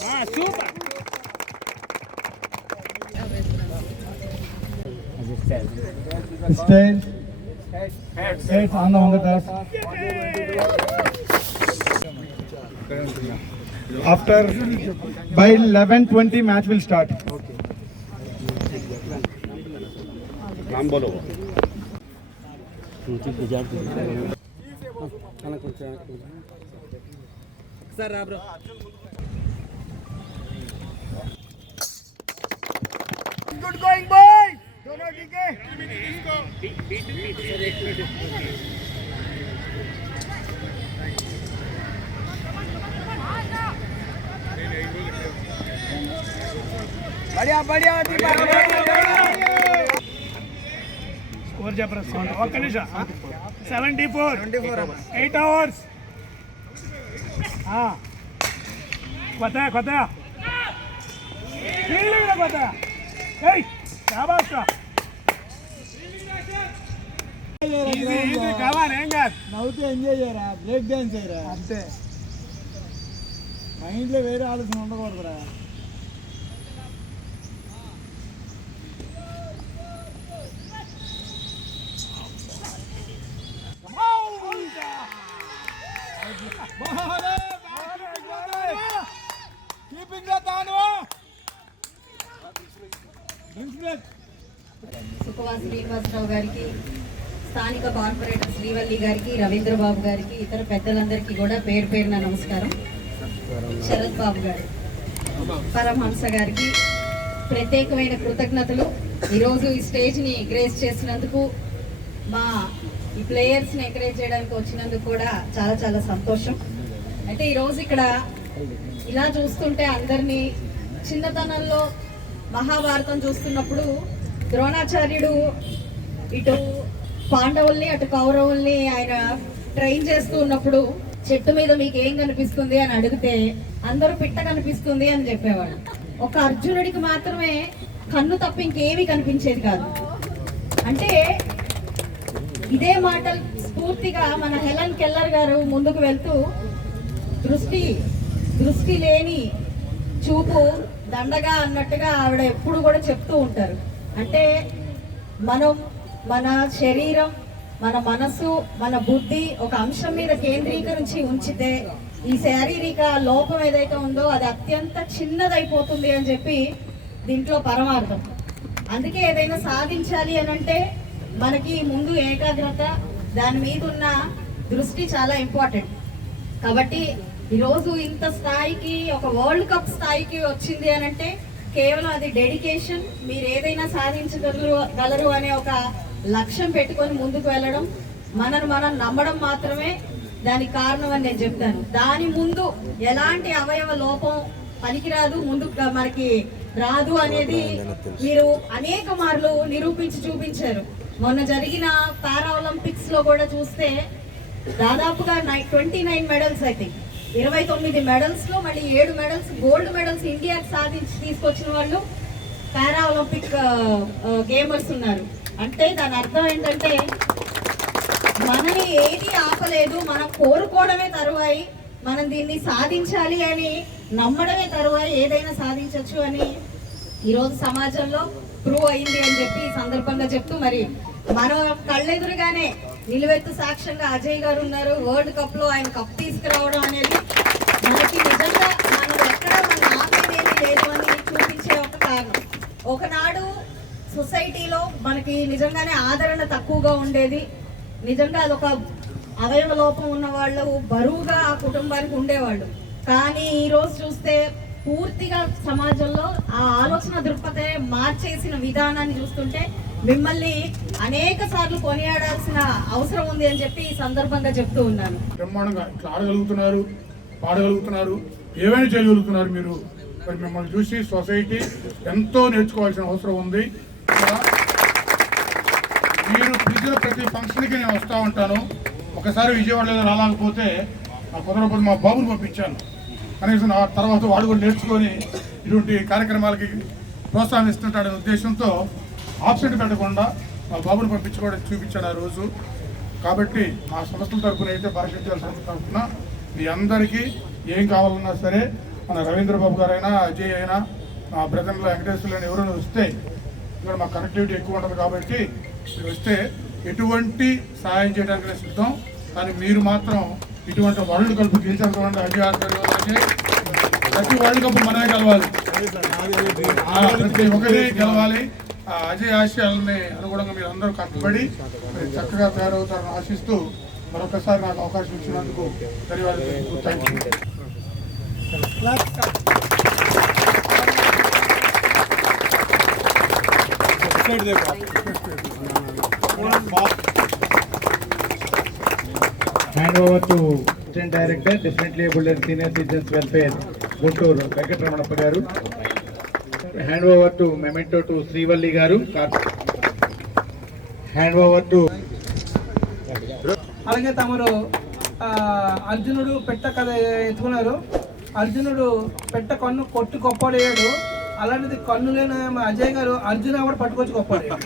Super. Stand. Heads on the desk. After by 11:20 match will start. नाम बोलो. Sir आप good going boy. दोनों ठीक है. बढ़िया बढ़िया. स्कोर जबरदस्त. ఒక్క నిమిషం. 74 8 అవర్స్. కొత్త ఫీల్డింగ్ కొత్త. కావాలి ఏం కాదు. నవ్వుతూ ఎంజాయ్ చేయరా, బ్రేక్ డాన్స్ చేయరా, అంతే. మైండ్లో వేరే ఆలోచన ఉండకూడదురా. సుఖవా శ్రీనివాసరావు గారికి, స్థానిక కార్పొరేటర్ శ్రీవల్లి గారికి, రవీంద్రబాబు గారికి, ఇతర పెద్దలందరికీ కూడా పేరు పేరున నమస్కారం. శరత్ బాబు గారు, పరమహంస గారికి ప్రత్యేకమైన కృతజ్ఞతలు. ఈరోజు ఈ స్టేజ్ని గ్రేస్ చేసినందుకు, మా ఈ ప్లేయర్స్ని ఎంకరేజ్ చేయడానికి వచ్చినందుకు కూడా చాలా చాలా సంతోషం. అయితే ఈరోజు ఇక్కడ ఇలా చూస్తుంటే అందరినీ చిన్నతనంలో మహాభారతం చూస్తున్నప్పుడు ద్రోణాచార్యుడు ఇటు పాండవుల్ని అటు కౌరవుల్ని ఆయన ట్రైన్ చేస్తూ ఉన్నప్పుడు చెట్టు మీద మీకు ఏం కనిపిస్తుంది అని అడిగితే అందరూ పిట్ట కనిపిస్తుంది అని చెప్పేవాడు. ఒక అర్జునుడికి మాత్రమే కన్ను తప్ప ఇంకేమీ కనిపించేది కాదు. అంటే ఇదే మాటలు స్ఫూర్తిగా మన హెలెన్ కెల్లర్ గారు ముందుకు వెళ్తూ దృష్టి లేని చూపు దండగా అన్నట్టుగా ఆవిడ ఎప్పుడు కూడా చెప్తూ ఉంటారు. అంటే మనం మన శరీరం, మన మనసు, మన బుద్ధి ఒక అంశం మీద కేంద్రీకరించి ఉంచితే ఈ శారీరక లోపం ఏదైతే ఉందో అది అత్యంత చిన్నదైపోతుంది అని చెప్పి దీంట్లో పరమార్థం. అందుకే ఏదైనా సాధించాలి అని అంటే మనకి ముందు ఏకాగ్రత, దాని మీద ఉన్న దృష్టి చాలా ఇంపార్టెంట్. కాబట్టి ఈరోజు ఇంత స్థాయికి, ఒక వరల్డ్ కప్ స్థాయికి వచ్చింది అని అంటే కేవలం అది డెడికేషన్. మీరు ఏదైనా సాధించగలరు అనే ఒక లక్ష్యం పెట్టుకొని ముందుకు వెళ్ళడం, మనం నమ్మడం మాత్రమే దానికి కారణం అని నేను చెప్తాను. దాని ముందు ఎలాంటి అవయవ లోపం పనికిరాదు, ముందుకు మనకి రాదు అనేది మీరు అనేక మార్లు నిరూపించి చూపించారు. మొన్న జరిగిన పారా ఒలింపిక్స్ లో కూడా చూస్తే దాదాపుగా 29 మెడల్స్ అయితే 29 మెడల్స్ లో మళ్ళీ 7 మెడల్స్ గోల్డ్ మెడల్స్ ఇండియాకి సాధించి తీసుకొచ్చిన వాళ్ళు పారా ఒలింపిక్ గేమర్స్ ఉన్నారు. అంటే దాని అర్థం ఏంటంటే మనని ఏది ఆపలేదు, మనం కోరుకోవడమే తరువాయి, మనం దీన్ని సాధించాలి అని నమ్మడమే తరువాయి ఏదైనా సాధించవచ్చు అని ఈరోజు సమాజంలో ప్రూవ్ అయింది అని చెప్పి ఈ సందర్భంగా చెప్తూ, మరి మనం కళ్ళెదురుగానే నిలువెత్తు సాక్ష్యంగా అజయ్ గారు ఉన్నారు. వరల్డ్ కప్ లో ఆయన కప్ తీసుకురావడం అనేది మనకి నిజంగా మనం ఎక్కడ మన ఆపేదేమీ లేదు అని చూపించే ఒక కారణం. ఒకనాడు సొసైటీలో మనకి నిజంగానే ఆదరణ తక్కువగా ఉండేది. నిజంగా అదొక అవయవ లోపం ఉన్న వాళ్ళు బరువుగా ఆ కుటుంబానికి ఉండేవాళ్ళు. కానీ ఈరోజు చూస్తే పూర్తిగా సమాజంలో ఆ ఆలోచన దృక్పథే మార్చేసిన విధానాన్ని చూస్తుంటే మిమ్మల్ని అనేక సార్లు కొనియాడాల్సిన అవసరం ఉంది అని చెప్పి ఈ సందర్భంగా చెప్తూ ఉన్నాను. బ్రహ్మాండంగా ఇట్లా ఆడగలుగుతున్నారు, పాడగలుగుతున్నారు, ఏమైనా చేయగలుగుతున్నారు మీరు. మరి మిమ్మల్ని చూసి సొసైటీ ఎంతో నేర్చుకోవాల్సిన అవసరం ఉంది. మీరు పిలిచిన ప్రతి ఫంక్షన్కి నేను వస్తూ ఉంటాను. ఒకసారి విజయవాడలో రాలేకపోతే నా కుదరకపోతే మా బాబుని పంపించాను. కనీసం ఆ తర్వాత వాడు కూడా నేర్చుకొని ఇటువంటి కార్యక్రమాలకి ప్రోత్సాహిస్తుంటాడనే ఉద్దేశంతో ఆబ్సెంట్ పెట్టకుండా మా బాబుని పంపించుకోవడం చూపించాడు ఆ రోజు. కాబట్టి మా సంస్థల తరఫున అయితే భారతీయ సంస్థ తరఫున మీ అందరికీ ఏం కావాలన్నా సరే మన రవీంద్ర బాబు గారైనా అజయ్ అయినా మా బ్రదర్లో వెంకటేశ్వర్లు అయినా ఎవరైనా వస్తే ఇక్కడ మాకు కనెక్టివిటీ ఎక్కువ ఉంటుంది కాబట్టి మీరు వస్తే ఎటువంటి సహాయం చేయడానికి సిద్ధం. కానీ మీరు మాత్రం ఇటువంటి వరల్డ్ కప్ గెలిచినటువంటి అజయ్ ఆధ్వర్యంలో ప్రతి వరల్డ్ కప్ మనమే గెలవాలి, ప్రతి ఒక్కరే గెలవాలి. అజయ్ ఆశయాలని అనుగుణంగా మీరు అందరూ కష్టపడి మీరు చక్కగా తయారవుతారని ఆశిస్తూ మరొకసారి నాకు అవకాశం ఇచ్చినందుకు ధన్యవాదాలు. Thank you. Hand over to Assistant Director, Differently Abled and Senior Citizens Welfare, Guntur, Venkataramanappa garu. Hand over to Memento to Srivalli garu. Hand over to అలాగే తమరు అర్జునుడు పెట్ట కథ ఎత్తుకున్నారు. అర్జునుడు పెట్ట కన్ను కొట్టి గొప్పడేయాడు, అలాంటిది కన్ను లేని అజయ్ గారు అర్జున్ కూడా పట్టుకొచ్చి గొప్పడేయాడు.